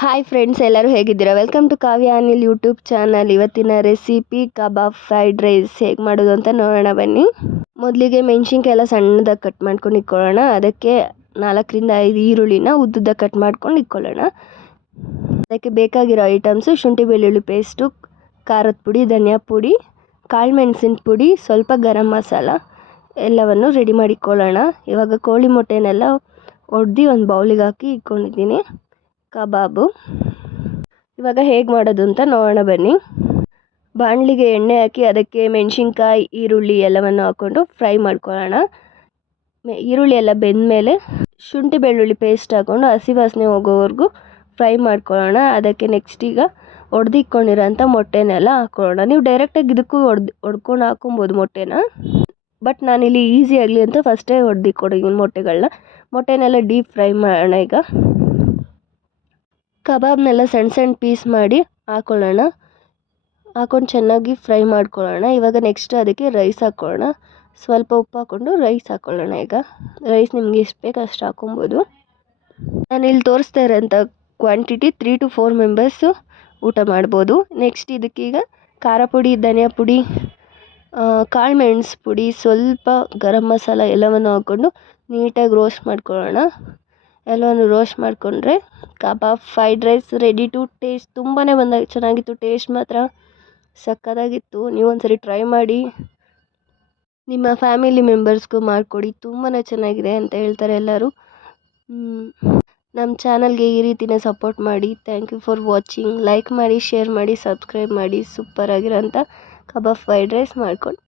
Hi friends, ಎಲ್ಲರೂ ಹೇಗಿದ್ದೀರಾ? Welcome to Kavya Anil YouTube channel. ಇವತ್ತಿನ ರೆಸಿಪಿ ಕಬಾಬ್ ಫ್ರೈಡ್ ರೈಸ್ ಹೇಗೆ ಮಾಡೋದು ಅಂತ ನೋಡೋಣ ಬನ್ನಿ. ಮೊದಲಿಗೆ ಮೆಣಸಿನ್ಕಾಯಿ ಎಲ್ಲ ಸಣ್ಣದಾಗಿ ಕಟ್ ಮಾಡ್ಕೊಂಡು ಇಟ್ಕೊಳ್ಳೋಣ. ಅದಕ್ಕೆ 4ರಿಂದ 5 ಈರುಳ್ಳಿನ ಉದ್ದುದ್ದ ಕಟ್ ಮಾಡ್ಕೊಂಡು ಇಟ್ಕೊಳ್ಳೋಣ. ಅದಕ್ಕೆ ಬೇಕಾಗಿರೋ ಐಟಮ್ಸು: ಶುಂಠಿ ಬೆಳ್ಳುಳ್ಳಿ ಪೇಸ್ಟು, ಖಾರದ ಪುಡಿ, ಧನಿಯಾ ಪುಡಿ, ಕಾಳು ಮೆಣಸಿನ ಪುಡಿ, ಸ್ವಲ್ಪ ಗರಂ ಮಸಾಲ ಎಲ್ಲವನ್ನು ರೆಡಿ ಮಾಡಿಕೊಳ್ಳೋಣ. ಇವಾಗ ಕೋಳಿ ಮೊಟ್ಟೆನೆಲ್ಲ ಒಡೆದು ಒಂದು ಬೌಲಿಗೆ ಹಾಕಿ ಇಟ್ಕೊಂಡಿದ್ದೀನಿ. ಕಬಾಬು ಇವಾಗ ಹೇಗೆ ಮಾಡೋದು ಅಂತ ನೋಡೋಣ ಬನ್ನಿ. ಬಾಣಲಿಗೆ ಎಣ್ಣೆ ಹಾಕಿ ಅದಕ್ಕೆ ಮೆಣಸಿನ್ಕಾಯಿ, ಈರುಳ್ಳಿ ಎಲ್ಲವನ್ನು ಹಾಕ್ಕೊಂಡು ಫ್ರೈ ಮಾಡ್ಕೊಳ್ಳೋಣ. ಈರುಳ್ಳಿ ಎಲ್ಲ ಬೆಂದಮೇಲೆ ಶುಂಠಿ ಬೆಳ್ಳುಳ್ಳಿ ಪೇಸ್ಟ್ ಹಾಕ್ಕೊಂಡು ಹಸಿ ವಾಸನೆ ಹೋಗೋವರೆಗೂ ಫ್ರೈ ಮಾಡ್ಕೊಳ್ಳೋಣ. ಅದಕ್ಕೆ ನೆಕ್ಸ್ಟ್ ಈಗ ಒಡೆದಿಟ್ಕೊಂಡಿರೋಂಥ ಮೊಟ್ಟೆನೆಲ್ಲ ಹಾಕ್ಕೊಳ್ಳೋಣ. ನೀವು ಡೈರೆಕ್ಟಾಗಿ ಇದಕ್ಕೂ ಒಡ್ಕೊಂಡು ಹಾಕೊಬೋದು ಮೊಟ್ಟೆನ, ಬಟ್ ನಾನಿಲ್ಲಿ ಈಸಿ ಆಗಲಿ ಅಂತ ಫಸ್ಟೇ ಒಡೆದಿಟ್ಕೊಂಡಿದ್ದೀನಿ ಮೊಟ್ಟೆನೆಲ್ಲ ಡೀಪ್ ಫ್ರೈ ಮಾಡೋಣ. ಈಗ ಕಬಾಬ್ನೆಲ್ಲ ಸಣ್ಣ ಸಣ್ಣ ಪೀಸ್ ಮಾಡಿ ಹಾಕ್ಕೊಳ್ಳೋಣ. ಹಾಕ್ಕೊಂಡು ಚೆನ್ನಾಗಿ ಫ್ರೈ ಮಾಡ್ಕೊಳ್ಳೋಣ. ಇವಾಗ ನೆಕ್ಸ್ಟ್ ಅದಕ್ಕೆ ರೈಸ್ ಹಾಕ್ಕೊಳ್ಳೋಣ. ಸ್ವಲ್ಪ ಉಪ್ಪು ಹಾಕ್ಕೊಂಡು ರೈಸ್ ಹಾಕ್ಕೊಳ್ಳೋಣ. ಈಗ ರೈಸ್ ನಿಮಗೆ ಎಷ್ಟು ಬೇಕು ಅಷ್ಟು ಹಾಕ್ಕೊಬೋದು. ನಾನಿಲ್ಲಿ ತೋರಿಸ್ತಾ ಇರೋಂಥ ಕ್ವಾಂಟಿಟಿ 3 to 4 ಮೆಂಬರ್ಸು ಊಟ ಮಾಡ್ಬೋದು. ನೆಕ್ಸ್ಟ್ ಇದಕ್ಕೀಗ ಖಾರ ಪುಡಿ, ಧನಿಯಾ ಪುಡಿ, ಕಾಳು ಮೆಣಸು ಪುಡಿ, ಸ್ವಲ್ಪ ಗರಂ ಮಸಾಲ ಎಲ್ಲವನ್ನು ಹಾಕ್ಕೊಂಡು ನೀಟಾಗಿ ರೋಸ್ಟ್ ಮಾಡ್ಕೊಳ್ಳೋಣ. ಎಲ್ಲವನ್ನು ರೋಸ್ಟ್ ಮಾಡಿಕೊಂಡ್ರೆ kebab fried rice ready to taste. ತುಂಬಾ ಚೆನ್ನಾಗಿತ್ತು. ಟೇಸ್ಟ್ ಮಾತ್ರ ಸಕ್ಕತ್ತಾಗಿತ್ತು. ನೀವು ಒಂದ್ಸರಿ ಟ್ರೈ ಮಾಡಿ, ನಿಮ್ಮ ಫ್ಯಾಮಿಲಿ ಮೆಂಬರ್ಸ್ಗೂ ಮಾಡಿಕೊಡಿ. ತುಂಬಾ ಚೆನ್ನಾಗಿದೆ ಅಂತ ಹೇಳ್ತಾರೆ ಎಲ್ಲರೂ. ನಮ್ಮ ಚಾನಲ್ಗೆ ಈ ರೀತಿನೇ ಸಪೋರ್ಟ್ ಮಾಡಿ. Thank you for watching. Like ಮಾಡಿ, ಶೇರ್ ಮಾಡಿ, ಸಬ್ಸ್ಕ್ರೈಬ್ ಮಾಡಿ. ಸೂಪರ್ ಆಗಿರೋಂಥ ಕಬಾಬ್ ಫ್ರೈಡ್ ರೈಸ್ ಮಾಡ್ಕೊಂಡು